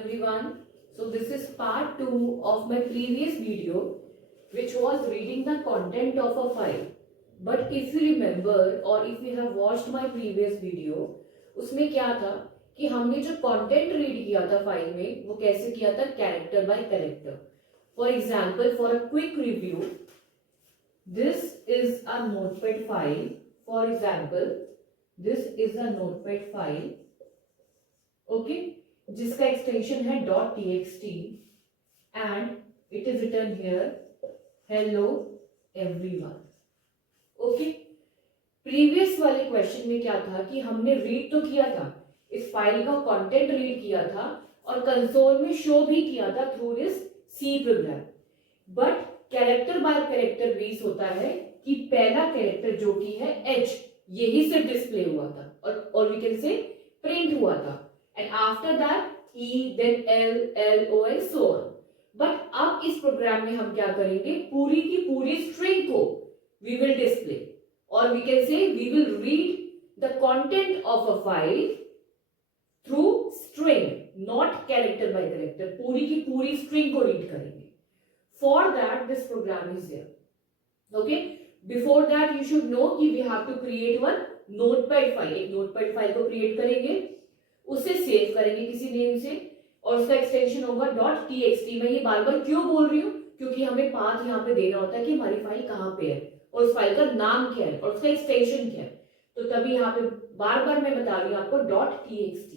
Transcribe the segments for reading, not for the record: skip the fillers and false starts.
everyone. So this is part 2 of my previous video which was reading the content of a file. But if you remember or if you have watched my previous video, उसमें क्या था कि हमने जो content read किया था file में वो कैसे किया था, character by character. For example, for a quick review, this is a notepad file. For example, this is a notepad file. Okay, जिसका एक्सटेंशन है .txt and it is written here hello everyone. Okay, previous वाले question में क्या था कि हमने read तो किया था, इस फाइल का कंटेंट रीड किया था और कंसोल में शो भी किया था through this C program. But character by character base होता है कि पहला कैरेक्टर जो कि है h यही से डिस्प्ले हुआ था और वी कैन से प्रिंट हुआ था. And after that E, then L, L, O and so on. But अब इस प्रोग्राम में हम क्या करेंगे, पूरी की पूरी स्ट्रिंग को we will display or we can say we will read the content of a file through string, not character by character. पूरी की पूरी स्ट्रिंग को रीड करेंगे. For that this program is there. Okay. Before that you should know कि we have to create one notepad file. एक notepad file को create करेंगे, उसे सेव करेंगे किसी नेम से और उसका एक्सटेंशन होगा .txt. मैं ये बार बार क्यों बोल रही हूँ, क्योंकि हमें पाथ यहाँ पे देना होता है कि हमारी फाइल कहाँ पे है और उस फाइल का नाम क्या है और उसका एक्सटेंशन क्या है. तो तभी यहाँ पे बार बार मैं बता रही हूँ आपको .txt.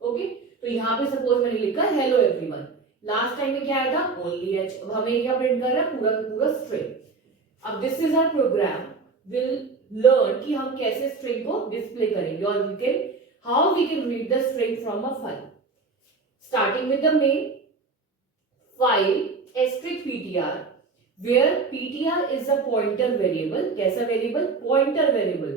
ओके, तो यहाँ पे सपोज मैंने लिखा हेलो एवरीवन. लास्ट टाइम में क्या आया था, ओनली एच. अब हमें क्या प्रिंट कर रहा है, पूरा पूरा स्ट्रिंग. अब this is our program will learn कि हम कैसे स्ट्रिंग को डिस्प्ले करेंगे और we can how we can read the string from a file. Starting with the main file *ptr where ptr is a pointer variable. कैसा variable, pointer variable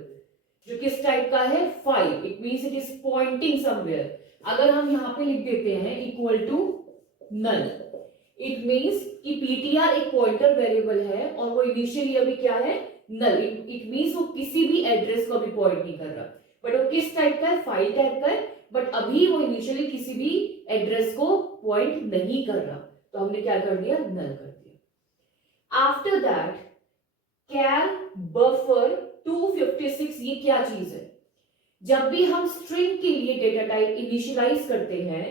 जो किस type का है, file. It means it is pointing somewhere. अगर हम यहाँ पे लिख देते हैं equal to null, it means कि ptr एक pointer variable है और वो initially अभी क्या है, null. It means वो किसी भी एड्रेस को भी पॉइंट नहीं कर रहा, बट वो किस टाइप का है, फाइल टाइप का है. बट अभी वो इनिशियली किसी भी एड्रेस को पॉइंट नहीं कर रहा, तो हमने क्या कर दिया, नल कर दिया. After that char buffer 256. ये क्या चीज है, जब भी हम स्ट्रिंग के लिए डेटा टाइप इनिशियलाइज करते हैं,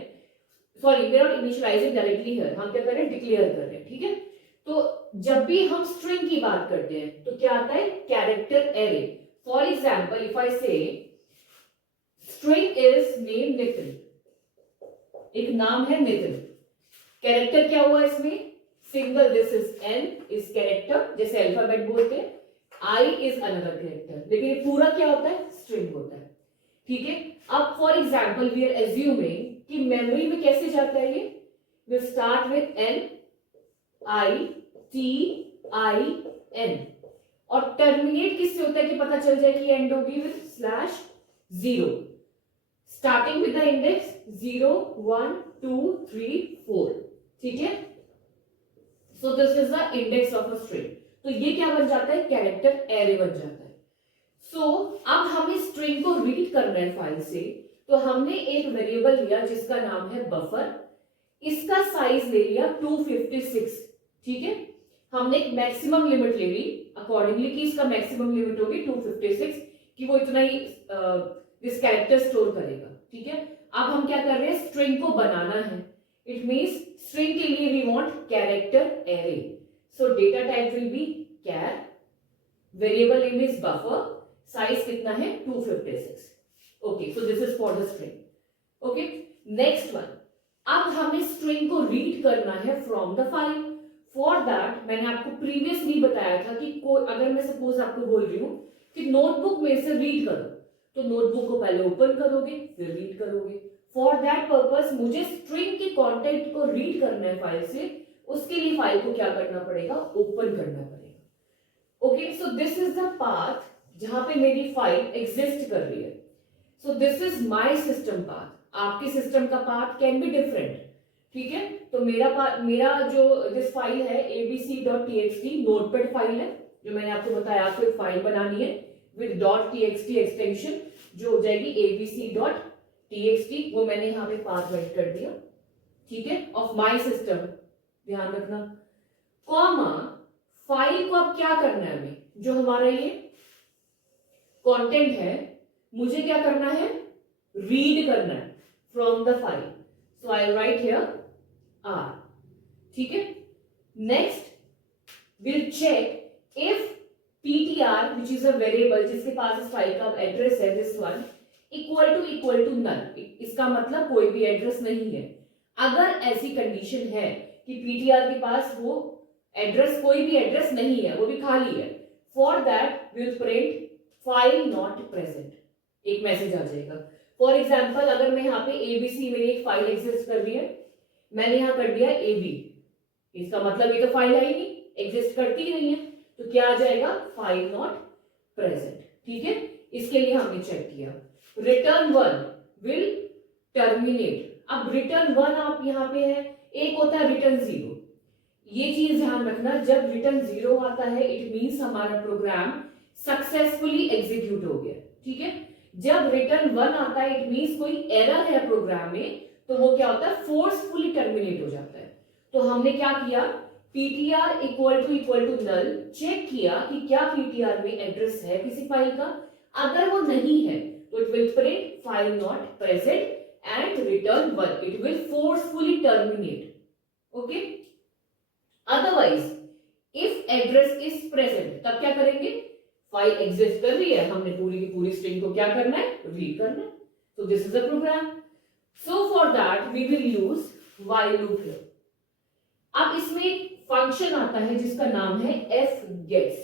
sorry we are not initializing directly here, हम क्या कर रहे हैं, डिक्लेयर कर रहे हैं. ठीक है, तो जब भी हम स्ट्रिंग की बात करते हैं तो क्या आता है, character array. For example if I से string is name नितिन, एक नाम है नितिन. कैरेक्टर क्या हुआ इसमें, single. This is n is character, जैसे अल्फाबेट बोलते हैं. I इज अनदर कैरेक्टर, लेकिन ये पूरा क्या होता है, स्ट्रिंग होता है. ठीक है, अब for example we are assuming कि मेमोरी में कैसे जाता है, ये will start with n i t i n और टर्मिनेट किससे होता है कि पता चल जाए कि एंड होगी with /0. Starting with the index 0 1 2 3 4. ठीक है, सो this is the index of a string. तो ये क्या बन जाता है, कैरेक्टर एरे बन जाता है. सो अब हमें स्ट्रिंग को रीड करना है फाइल से, तो हमने एक वेरिएबल लिया जिसका नाम है बफर. इसका साइज ले लिया 256. ठीक है, हमने एक मैक्सिमम लिमिट ले ली अकॉर्डिंगली कि इसका मैक्सिमम लिमिट होगी 256 कि वो इतना ही दिस कैरेक्टर स्टोर करेगा. ठीक है, अब हम क्या कर रहे हैं, स्ट्रिंग को बनाना है. इट मींस स्ट्रिंग के लिए we want character array. So data type will be char, variable name is buffer, size कितना है 256. Okay, so this is for the string. Okay, next one, अब हमें स्ट्रिंग को रीड करना है from the file. For that मैंने आपको previously बताया था कि अगर मैं सपोज आपको बोल रही हूं कि नोटबुक में से रीड करो, तो नोटबुक को पहले ओपन करोगे फिर रीड करोगे. फॉर दैट पर्पस मुझे स्ट्रिंग के कंटेंट को रीड करना है फाइल से, उसके लिए फाइल को क्या करना पड़ेगा, ओपन करना पड़ेगा. Okay, so this is the path जहां पे मेरी फाइल एग्जिस्ट कर रही है. सो this is my system path. आपके सिस्टम का पाथ कैन बी डिफरेंट. ठीक है, तो मेरा जो दिस फाइल है abc.txt नोटपैड फाइल है, जो मैंने आपको बताया आपको एक फाइल बनानी है विद .txt एक्सटेंशन जो हो जाएगी abc.txt. वो मैंने यहाँ पे पाथ राइट कर दिया. ठीक है, ऑफ माय सिस्टम, ध्यान रखना, कॉमा फाइल को अब क्या करना है, हमें जो हमारा ये कंटेंट है मुझे क्या करना है, रीड करना है from the file, so I write here r, ठीक है। Next will check if ptr which is a variable जिसके पास इस फाइल का एड्रेस है, this one equal to null, इसका मतलब कोई भी एड्रेस नहीं है। अगर ऐसी कंडीशन है कि ptr के पास वो एड्रेस, कोई भी एड्रेस नहीं है, वो भी खाली है, for that will print file not present, एक मैसेज आ जाएगा। फॉर एग्जाम्पल अगर मैं यहाँ पे एबीसी, मेरी एक फाइल एग्जिस्ट कर रही है, मैंने यहाँ कर दिया एबी, इसका मतलब ये तो फाइल है ही नहीं, एग्जिस्ट करती ही नहीं है, तो क्या आ जाएगा, फाइल नॉट प्रेजेंट, ठीक है। इसके लिए हमने चेक किया रिटर्न वन विल टर्मिनेट। अब रिटर्न वन आप यहाँ पे है, एक होता है रिटर्न जीरो, ये चीज ध्यान रखना, जब रिटर्न जीरो आता है इट मींस हमारा प्रोग्राम सक्सेसफुली एग्जीक्यूट हो गया, ठीक है। जब रिटर्न वन आता है इट मींस कोई एरर है प्रोग्राम में, तो वो क्या होता है, फोर्सफुली टर्मिनेट हो जाता है। तो हमने क्या किया, ptr equal to null, check किया कि क्या ptr में एड्रेस है किसी फाइल का, अगर वो नहीं है तो it will print file not present and return one, it will forcefully terminate, okay. Otherwise if address is present, तब क्या करेंगे, फाइल एग्जिस्ट कर रही है, हमने पूरी की पूरी स्ट्रिंग को क्या करना है, रीड करना है, so this is a program, so for that we will use while loop here। अब इसमें एक फंक्शन आता है जिसका नाम है fgets।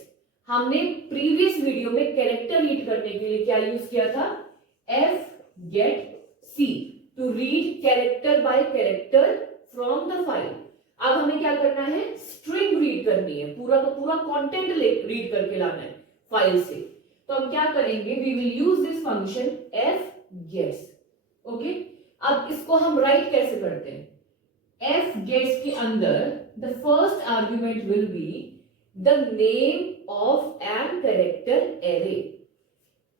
हमने प्रीवियस वीडियो में कैरेक्टर रीड करने के लिए क्या यूज किया था, fgetc, to read character by character from the file. अब हमें क्या करना है, स्ट्रिंग रीड करनी है, पूरा का पूरा कंटेंट रीड करके लाना है फाइल से। तो हम क्या करेंगे, we will use this function fgets, okay. अब इसको हम राइट कैसे करते हैं, fgets के अंदर the first argument will be the name of an character array।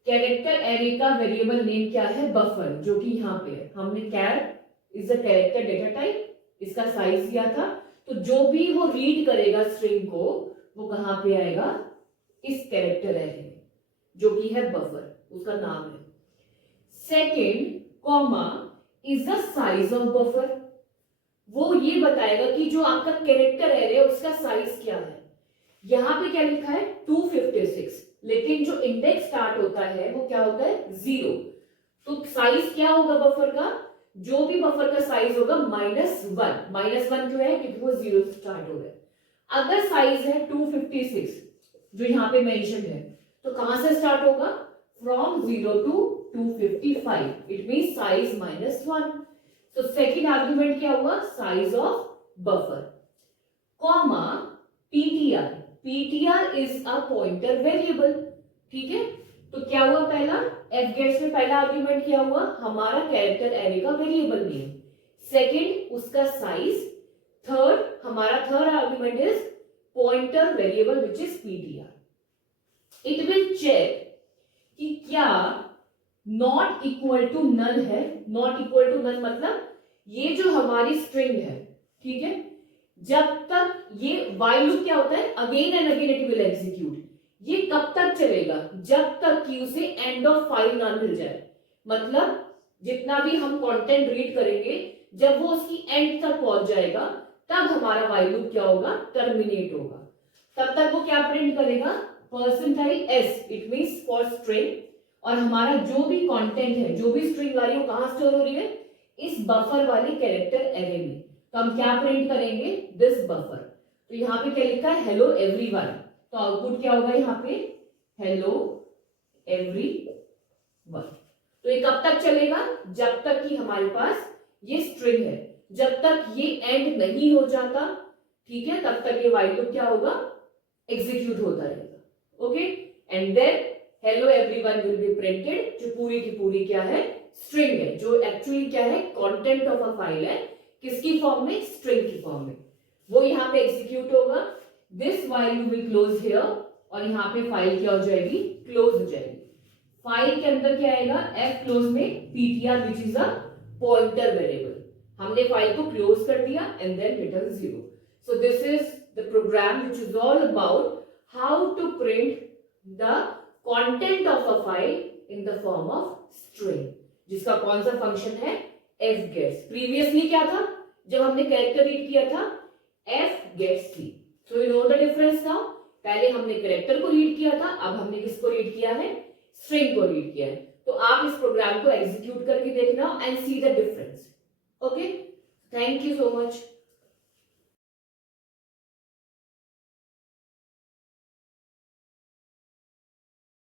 Character array का वेरिएबल नेम क्या है, बफर, जो कि यहाँ पे है, हमने char is a character data type, इसका साइज दिया था, तो जो भी वो रीड करेगा स्ट्रिंग को, वो कहाँ पे आएगा, इस कैरेक्टर एरे में, जो कि है बफर, उसका नाम है। Second comma is the size of buffer, वो ये बताएगा कि जो आपका कैरेक्टर एरे है उसका साइज क्या है। यहां पे क्या लिखा है 256, लेकिन जो इंडेक्स स्टार्ट होता है वो क्या होता है 0, तो साइज क्या होगा बफर का, जो भी बफर का साइज होगा -1 जो है क्योंकि वो 0 से स्टार्ट हो रहा है। अगर साइज है 256 जो यहाँ पे मेंशन है, तो कहां से स्टार्ट होगा, from 0 to 255, it means size -1। तो सेकेंड आर्गुमेंट क्या हुआ, size of buffer, comma ptr is a pointer variable, ठीक है। तो क्या हुआ, पहला fgets में पहला आर्गुमेंट क्या हुआ, हमारा कैरेक्टर एरे का वेरिएबल नेम, सेकेंड उसका साइज, थर्ड हमारा third argument is pointer variable which is ptr। It will check कि क्या नॉट इक्वल टू नल है, नॉट इक्वल टू नल मतलब ये जो हमारी स्ट्रिंग है, ठीक है, जब तक ये while लूप क्या होता है, again and again it will execute, ये कब तक चलेगा, जब तक कि उसे एंड ऑफ फाइल ना मिल जाए, मतलब जितना भी हम कंटेंट रीड करेंगे, जब वो उसकी एंड तक पहुंच जाएगा तब हमारा while लूप क्या होगा, टर्मिनेट होगा। तब तक वो क्या प्रिंट करेगा, %s, it means for string, और हमारा जो भी कंटेंट है, जो भी स्ट्रिंग वाली वो कहां स्टोर हो रही है, इस बफर वाले कैरेक्टर एरे में, तो हम क्या प्रिंट करेंगे, दिस बफर। तो यहाँ पे क्या लिखा है, हेलो एवरीवन, तो आउटपुट क्या होगा यहाँ पे, हेलो एवरीवन। तो ये कब तक चलेगा, जब तक कि हमारे पास ये स्ट्रिंग है, जब तक ये एंड नहीं हो जाता, ठीक है, तब तक ये व्हाइल लूप क्या होगा, एग्जीक्यूट होता रहेगा, okay. And then hello everyone will be printed, जो पूरी की पूरी क्या है, स्ट्रिंग है, जो एक्चुअली क्या है, कंटेंट ऑफ अ फाइल है, किसकी फॉर्म में, स्ट्रिंग की फॉर्म में, वो यहाँ पे एग्जीक्यूट होगा। This while loop will close here, और यहाँ पे फाइल क्या हो जाएगी, क्लोज हो जाएगी। फाइल के अंदर क्या आएगा, f क्लोज में ptr which is a pointer variable, हमने फाइल को क्लोज कर दिया and then return 0. So this is the program which is all about how to print the content of a file in the form of string, जिसका कौन सा function है, F gets. Previously क्या था, जब हमने कैरेक्टर रीड किया था, f gets c. So you know the difference now. पहले हमने कैरेक्टर को रीड किया था, अब हमने किसको रीड किया है, स्ट्रिंग को रीड किया है. तो आप इस प्रोग्राम को एग्जीक्यूट करके देखना and see the difference. Okay, thank you so much.